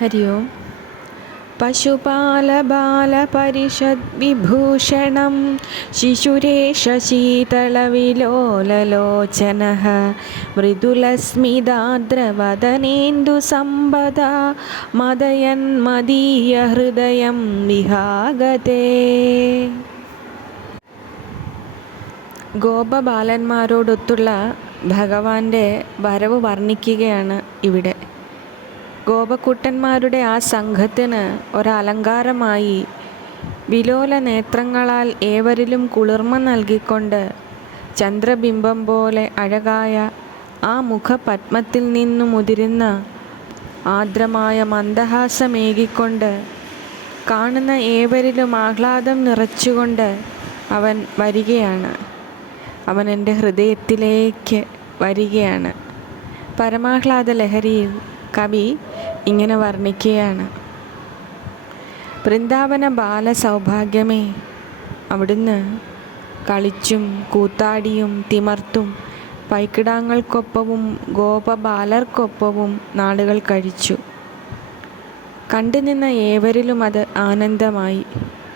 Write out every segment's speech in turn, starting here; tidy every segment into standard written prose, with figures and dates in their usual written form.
ഹരി ഓം. പശുപാലബാലപരിഷദ്വിഭൂഷണം ശിശുരേഷ ശീതളവിലോലലോചനഃ മൃദുലസ്മിതാദ്രവദനേന്ദുസമ്പദാ മദയന്മദീയഹൃദയം വിഹാഗതേ. ഗോപബാലന്മാരോടൊത്തുള്ള ഭഗവാന്റെ വരവ് വർണ്ണിക്കുകയാണ് ഇവിടെ. ഗോപക്കുട്ടന്മാരുടെ ആ സംഘത്തിന് ഒരലങ്കാരമായി വിലോല നേത്രങ്ങളാൽ ഏവരിലും കുളിർമ നൽകിക്കൊണ്ട് ചന്ദ്രബിംബം പോലെ അഴകായ ആ മുഖപത്മത്തിൽ നിന്നുമുതിരുന്ന ആർദ്രമായ മന്ദഹാസമേകിക്കൊണ്ട് കാണുന്ന ഏവരിലും ആഹ്ലാദം നിറച്ചുകൊണ്ട് അവൻ വരികയാണ്. അവൻ എൻ്റെ ഹൃദയത്തിലേക്ക് വരികയാണ്. പരമാഹ്ലാദ ലഹരിയിൽ കവി ഇങ്ങനെ വർണ്ണിക്കുകയാണ്. വൃന്ദാവന ബാലസൗഭാഗ്യമേ, അവിടുന്ന് കളിച്ചും കൂത്താടിയും തിമർത്തും പൈക്കിടാങ്ങൾക്കൊപ്പവും ഗോപബാലർക്കൊപ്പവും നാളുകൾ കഴിച്ചു. കണ്ടുനിന്ന ഏവരിലും അത് ആനന്ദമായി.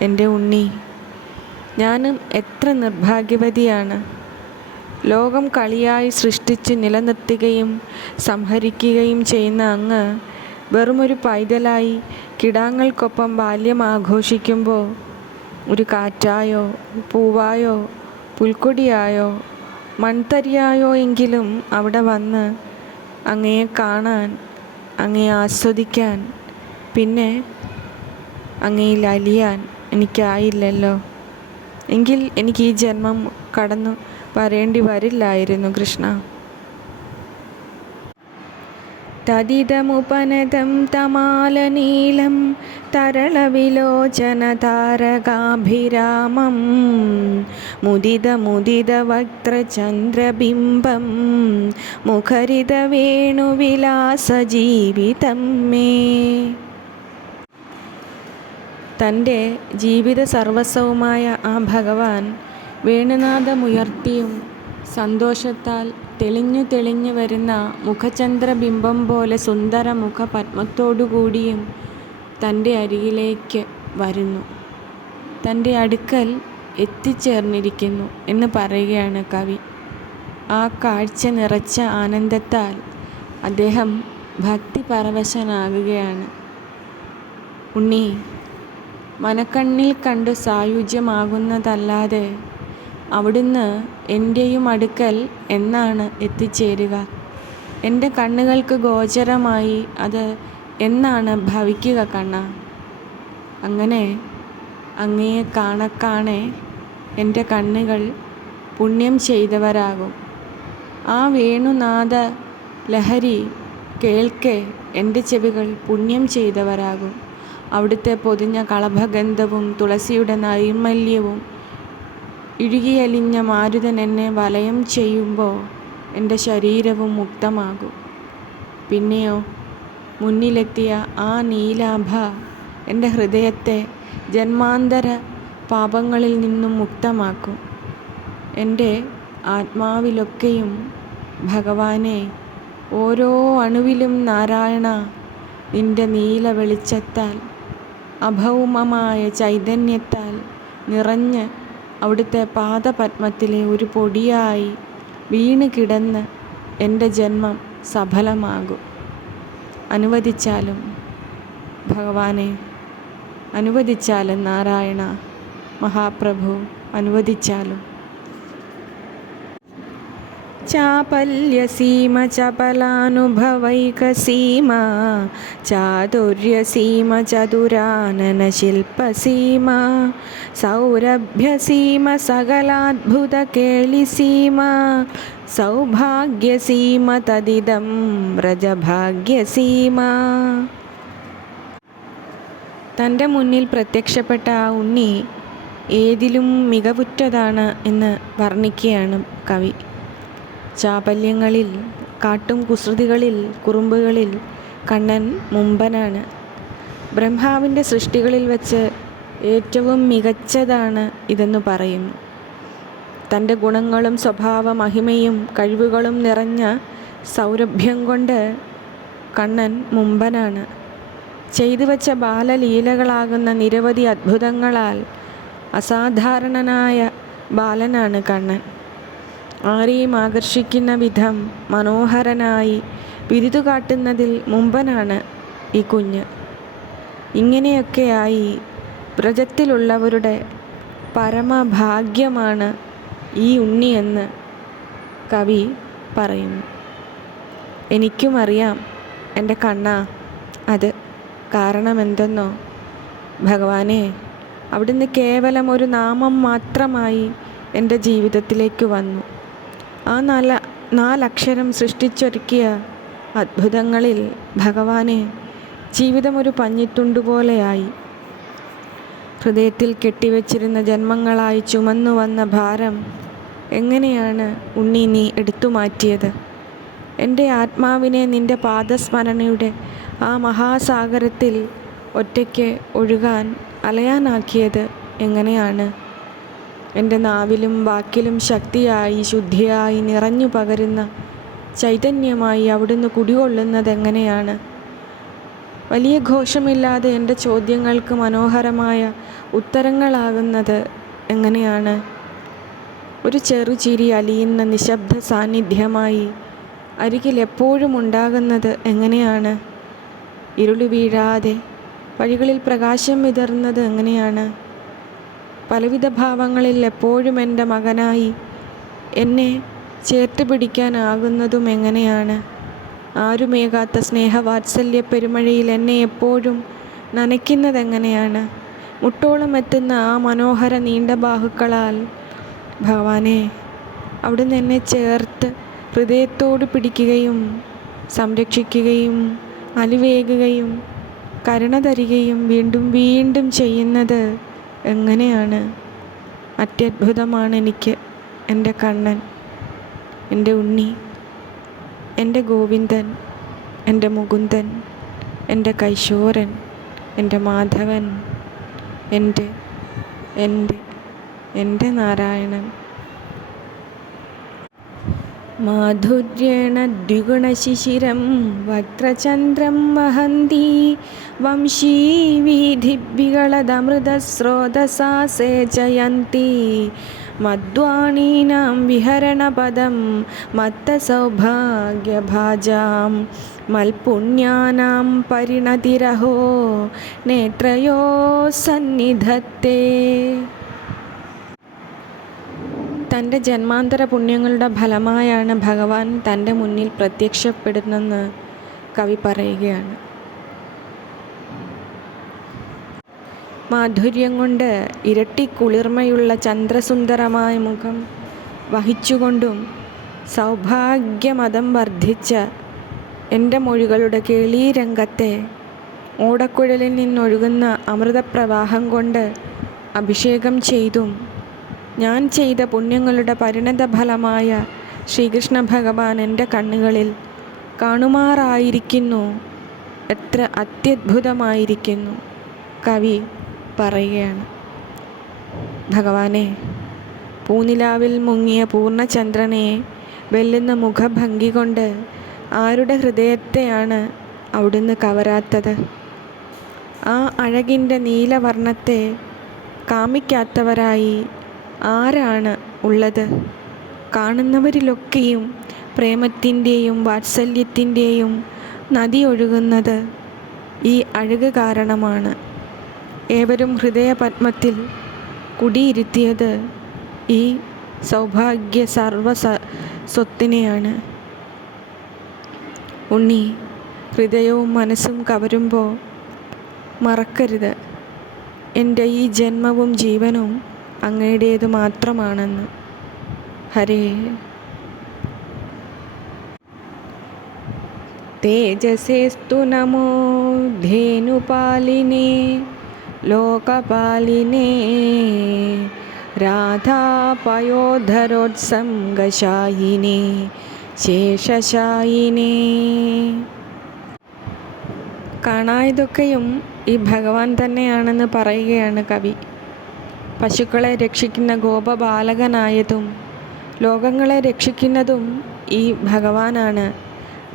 എൻ്റെ ഉണ്ണി, ഞാനും എത്ര നിർഭാഗ്യവതിയാണ്. ലോകം കളിയായി സൃഷ്ടിച്ച് നിലനിർത്തുകയും സംഹരിക്കുകയും ചെയ്യുന്ന അങ്ങ് വെറുമൊരു പൈതലായി കിടാങ്ങൾക്കൊപ്പം ബാല്യം ആഘോഷിക്കുമ്പോൾ ഒരു കാറ്റായോ പൂവായോ പുൽക്കൊടിയായോ മൺതരിയായോ എങ്കിലും അവിടെ വന്ന് അങ്ങയെ കാണാൻ, അങ്ങയെ ആസ്വദിക്കാൻ, പിന്നെ അങ്ങയിൽ അലിയാൻ എനിക്കായില്ലല്ലോ. എങ്കിൽ എനിക്ക് ഈ ജന്മം കടന്നു വരേണ്ടി വരില്ലായിരുന്നു കൃഷ്ണ. തദിതമുപനതം തമാലനീലം തരളവിലോചനതാരകാഭിരാമം മുദിതവക്ത്രചന്ദ്രബിംബം മുഖരിതവേണുവിലാസജീവിതം മേ. തൻ്റെ ജീവിത സർവസ്വവുമായ ആ ഭഗവാൻ വേണുനാദമുയർത്തിയും സന്തോഷത്താൽ തെളിഞ്ഞു വരുന്ന മുഖചന്ദ്രബിംബം പോലെ സുന്ദര മുഖപത്മത്തോടുകൂടിയും തൻ്റെ അരികിലേക്ക് വരുന്നു, തൻ്റെ അടുക്കൽ എത്തിച്ചേർന്നിരിക്കുന്നു എന്ന് പറയുകയാണ് കവി. ആ കാഴ്ച നിറച്ച ആനന്ദത്താൽ അദ്ദേഹം ഭക്തിപരവശനാകുകയാണ്. ഉണ്ണി, മനക്കണ്ണിൽ കണ്ടു സായുജ്യമാകുന്നതല്ലാതെ അവിടുന്ന് എൻ്റെയും അടുക്കൽ എന്നാണ് എത്തിച്ചേരുക? എൻ്റെ കണ്ണുകൾക്ക് ഗോചരമായി അത് എന്നാണ് ഭവിക്കുക കണ്ണ? അങ്ങനെ അങ്ങയെ കാണെ എൻ്റെ കണ്ണുകൾ പുണ്യം ചെയ്തവരാകും. ആ വേണുനാദ ലഹരി കേൾക്കെ എൻ്റെ ചെവികൾ പുണ്യം ചെയ്തവരാകും. അവിടുത്തെ പൊതിഞ്ഞ കളഭഗന്ധവും തുളസിയുടെ നൈർമല്യവും ഇഴുകിയലിഞ്ഞ മാരുതൻ എന്നെ വലയം ചെയ്യുമ്പോൾ എൻ്റെ ശരീരവും മുക്തമാകും. പിന്നെയോ മുന്നിലെത്തിയ ആ നീലാഭ എൻ്റെ ഹൃദയത്തെ ജന്മാന്തര പാപങ്ങളിൽ നിന്നും മുക്തമാക്കും. എൻ്റെ ആത്മാവിലൊക്കെയും ഭഗവാനെ, ഓരോ അണുവിലും നാരായണ നിൻ്റെ നീല വെളിച്ചത്താൽ അഭൗമമായ ചൈതന്യത്താൽ നിറഞ്ഞ് അവിടുത്തെ പാദപത്മത്തിലെ ഒരു പൊടിയായി വീണ് കിടന്ന് എൻ്റെ ജന്മം സഫലമാകും. അനുവദിച്ചാലും ഭഗവാനെ, അനുവദിച്ചാലും നാരായണ മഹാപ്രഭു, അനുവദിച്ചാലും. ചാപല്യസീമ ചപലാനുഭവൈകസീമ ചാതുര്യസീമ ചതുരാനന ശില്പസീമ സൗരഭ്യസീമ സകലാദ്ഭുത കേളിസീമ സൗഭാഗ്യസീമ തദിദം വ്രജഭാഗ്യസീമ. തൻ്റെ മുന്നിൽ പ്രത്യക്ഷപ്പെട്ട ആ ഉണ്ണി ഏതിലും മികവുറ്റതാണ് എന്ന് വർണ്ണിക്കുകയാണ് കവി. ചാപല്യങ്ങളിൽ, കാട്ടും കുസൃതികളിൽ, കുറുമ്പുകളിൽ കണ്ണൻ മുമ്പനാണ്. ബ്രഹ്മാവിൻ്റെ സൃഷ്ടികളിൽ വച്ച് ഏറ്റവും മികച്ചതാണ് ഇതെന്ന് പറയുന്നു. തൻ്റെ ഗുണങ്ങളും സ്വഭാവ മഹിമയും കഴിവുകളും നിറഞ്ഞ സൗരഭ്യം കൊണ്ട് കണ്ണൻ മുമ്പനാണ്. ചെയ്തു വച്ച ബാലലീലകളാകുന്ന നിരവധി അത്ഭുതങ്ങളാൽ അസാധാരണനായ ബാലനാണ് കണ്ണൻ. ആരെയും ആകർഷിക്കുന്ന വിധം മനോഹരനായി ബിരുദു കാട്ടുന്നതിൽ മുമ്പനാണ് ഈ കുഞ്ഞ്. ഇങ്ങനെയൊക്കെയായി വ്രജത്തിലുള്ളവരുടെ പരമഭാഗ്യമാണ് ഈ ഉണ്ണിയെന്ന് കവി പറയുന്നു. എനിക്കും അറിയാം എൻ്റെ കണ്ണാ അത്. കാരണമെന്തെന്നോ? ഭഗവാനെ, അവിടുന്ന് കേവലം ഒരു നാമം മാത്രമായി എൻ്റെ ജീവിതത്തിലേക്ക് വന്നു. ആ നാലക്ഷരം സൃഷ്ടിച്ചൊരുക്കിയ അത്ഭുതങ്ങളിൽ ഭഗവാനെ, ജീവിതം ഒരു പഞ്ഞിത്തുണ്ടുപോലെയായി. ഹൃദയത്തിൽ കെട്ടിവെച്ചിരുന്ന ജന്മങ്ങളായി ചുമന്നു വന്ന ഭാരം എങ്ങനെയാണ് ഉണ്ണി നീ എടുത്തു മാറ്റിയത്? എൻ്റെ ആത്മാവിനെ നിൻ്റെ പാദസ്മരണയുടെ ആ മഹാസാഗരത്തിൽ ഒറ്റയ്ക്ക് ഒഴുകാൻ അലയാനാക്കിയത് എങ്ങനെയാണ്? എൻ്റെ നാവിലും വാക്കിലും ശക്തിയായി ശുദ്ധിയായി നിറഞ്ഞു പകരുന്ന ചൈതന്യമായി അവിടുന്ന് കുടികൊള്ളുന്നത് എങ്ങനെയാണ്? വലിയ ഘോഷമില്ലാതെ എൻ്റെ ചോദ്യങ്ങൾക്ക് മനോഹരമായ ഉത്തരങ്ങളാകുന്നത് എങ്ങനെയാണ്? ഒരു ചെറുചിരി അലിയുന്ന നിശബ്ദ സാന്നിധ്യമായി അരികിൽ എപ്പോഴും ഉണ്ടാകുന്നത് എങ്ങനെയാണ്? ഇരുളു വീഴാതെ വഴികളിൽ പ്രകാശം വിതറുന്നത് എങ്ങനെയാണ്? പലവിധ ഭാവങ്ങളിൽ എപ്പോഴും എൻ്റെ മകനായി എന്നെ ചേർത്ത് പിടിക്കാനാകുന്നതും എങ്ങനെയാണ്? ആരുമേകാത്ത സ്നേഹവാത്സല്യ പെരുമഴയിൽ എന്നെ എപ്പോഴും നനയ്ക്കുന്നതെങ്ങനെയാണ്? മുട്ടോളം എത്തുന്ന ആ മനോഹര നീണ്ട ബാഹുക്കളാൽ ഭഗവാനെ, അവിടുന്ന് എന്നെ ചേർത്ത് ഹൃദയത്തോട് പിടിക്കുകയും സംരക്ഷിക്കുകയും അലിവേകുകയും കരുണ തരികയും വീണ്ടും വീണ്ടും ചെയ്യുന്നത് എങ്ങനെയാണ്? അത്യത്ഭുതമാണ് എനിക്ക് എൻ്റെ കണ്ണൻ, എൻ്റെ ഉണ്ണി, എൻ്റെ ഗോവിന്ദൻ, എൻ്റെ മുകുന്ദൻ, എൻ്റെ കൈശോരൻ, എൻ്റെ മാധവൻ, എൻ്റെ എൻ്റെ എൻ്റെ നാരായണൻ. മാധുര്യേണ ദ്വിഗുണശിശിരം വക്രചന്ദ്രം വഹന്തി വംശീ വീഥിവികളദമൃതസ്രോതസാ സേചയന്തി മദ്വാണീനാം വിഹരണപദം മത്തസൗഭാഗ്യഭാജാം മൽപുണ്യാനാം പരിണതിരഹോ നേത്രയോ സന്നിധത്തെ. തൻ്റെ ജന്മാന്തര പുണ്യങ്ങളുടെ ഫലമായാണ് ഭഗവാൻ തൻ്റെ മുന്നിൽ പ്രത്യക്ഷപ്പെടുന്നെന്ന് കവി പറയുകയാണ്. മാധുര്യം കൊണ്ട് ഇരട്ടി കുളിർമയുള്ള ചന്ദ്രസുന്ദരമായ മുഖം വഹിച്ചുകൊണ്ടും സൗഭാഗ്യമതം വർദ്ധിച്ച എൻ്റെ മൊഴികളുടെ കേളീരംഗത്തെ ഓടക്കുഴലിൽ നിന്നൊഴുകുന്ന അമൃതപ്രവാഹം കൊണ്ട് അഭിഷേകം ചെയ്തും ഞാൻ ചെയ്ത പുണ്യങ്ങളുടെ പരിണതഫലമായ ശ്രീകൃഷ്ണ ഭഗവാൻ എൻ്റെ കണ്ണുകളിൽ കാണുമാറായിരിക്കുന്നു. എത്ര അത്യത്ഭുതമായിരിക്കുന്നു! കവി പറയുകയാണ്. ഭഗവാനെ, പൂനിലാവിൽ മുങ്ങിയ പൂർണ്ണചന്ദ്രനെ വെല്ലുന്ന മുഖഭംഗി കൊണ്ട് ആരുടെ ഹൃദയത്തെയാണ് അവിടുന്ന് കവരാത്തത്? ആ അഴകിൻ്റെ നീലവർണ്ണത്തെ കാമിക്കാത്തവരായി ആരാണ് ഉള്ളത്? കാണുന്നവരിലൊക്കെയും പ്രേമത്തിൻ്റെയും വാത്സല്യത്തിൻ്റെയും നദി ഒഴുകുന്നത് ഈ അഴക് കാരണമാണ്. ഏവരും ഹൃദയപത്മത്തിൽ കുടിയിരുത്തിയത് ഈ സൗഭാഗ്യ സ്വത്തിനെയാണ്. ഉണ്ണി, ഹൃദയവും മനസ്സും കവരുമ്പോൾ മറക്കരുത്, എൻ്റെ ഈ ജന്മവും ജീവനും അങ്ങയുടേത് മാത്രമാണെന്ന്. ഹരേ. തേജസേസ്തു നമോ ധേനുപാലിനേ ലോകപാലിനേ രാധാപയോധരോത്സംഗശായിനേ ശേഷശായിനേ. കാണായതൊക്കെയും ഈ ഭഗവാൻ തന്നെയാണെന്ന് പറയുകയാണ് കവി. പശുക്കളെ രക്ഷിക്കുന്ന ഗോപബാലകനായതും ലോകങ്ങളെ രക്ഷിക്കുന്നതും ഈ ഭഗവാനാണ്.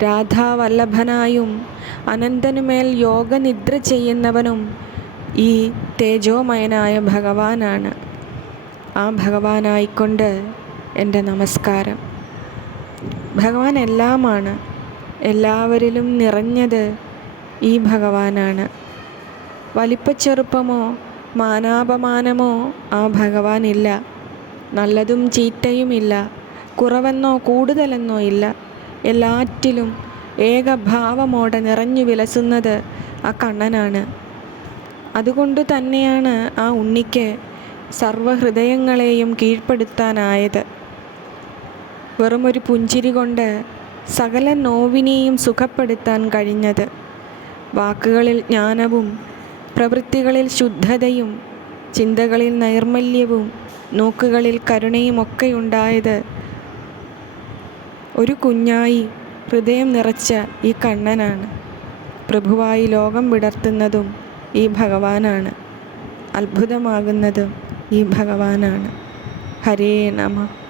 രാധാവല്ലഭനായും അനന്തനുമേൽ യോഗനിദ്ര ചെയ്യുന്നവനും ഈ തേജോമയനായ ഭഗവാനാണ്. ആ ഭഗവാനായിക്കൊണ്ട് എൻ്റെ നമസ്കാരം. ഭഗവാൻ എല്ലാമാണ്. എല്ലാവരിലും നിറഞ്ഞത് ഈ ഭഗവാനാണ്. വലിപ്പച്ചെറുപ്പമോ മാനാപമാനമോ ആ ഭഗവാനില്ല. നല്ലതും ചീത്തയുമില്ല. കുറവെന്നോ കൂടുതലെന്നോ ഇല്ല. എല്ലാറ്റിലും ഏകഭാവമോടെ നിറഞ്ഞു വിലസുന്നത് ആ കണ്ണനാണ്. അതുകൊണ്ട് തന്നെയാണ് ആ ഉണ്ണിക്ക് സർവഹൃദയങ്ങളെയും കീഴ്പ്പെടുത്താനായത്. വെറുമൊരു പുഞ്ചിരി കൊണ്ട് സകല നോവിനെയും സുഖപ്പെടുത്താൻ കഴിഞ്ഞത്. വാക്കുകളിൽ ജ്ഞാനവും പ്രവൃത്തികളിൽ ശുദ്ധതയും ചിന്തകളിൽ നൈർമല്യവും നോക്കുകളിൽ കരുണയുമൊക്കെയുണ്ടായത് ഒരു കുഞ്ഞായി ഹൃദയം നിറച്ച ഈ കണ്ണനാണ്. പ്രഭുവായി ലോകം വിടർത്തുന്നതും ഈ ഭഗവാനാണ്. അത്ഭുതമാകുന്നതും ഈ ഭഗവാനാണ്. ഹരേ നമഃ.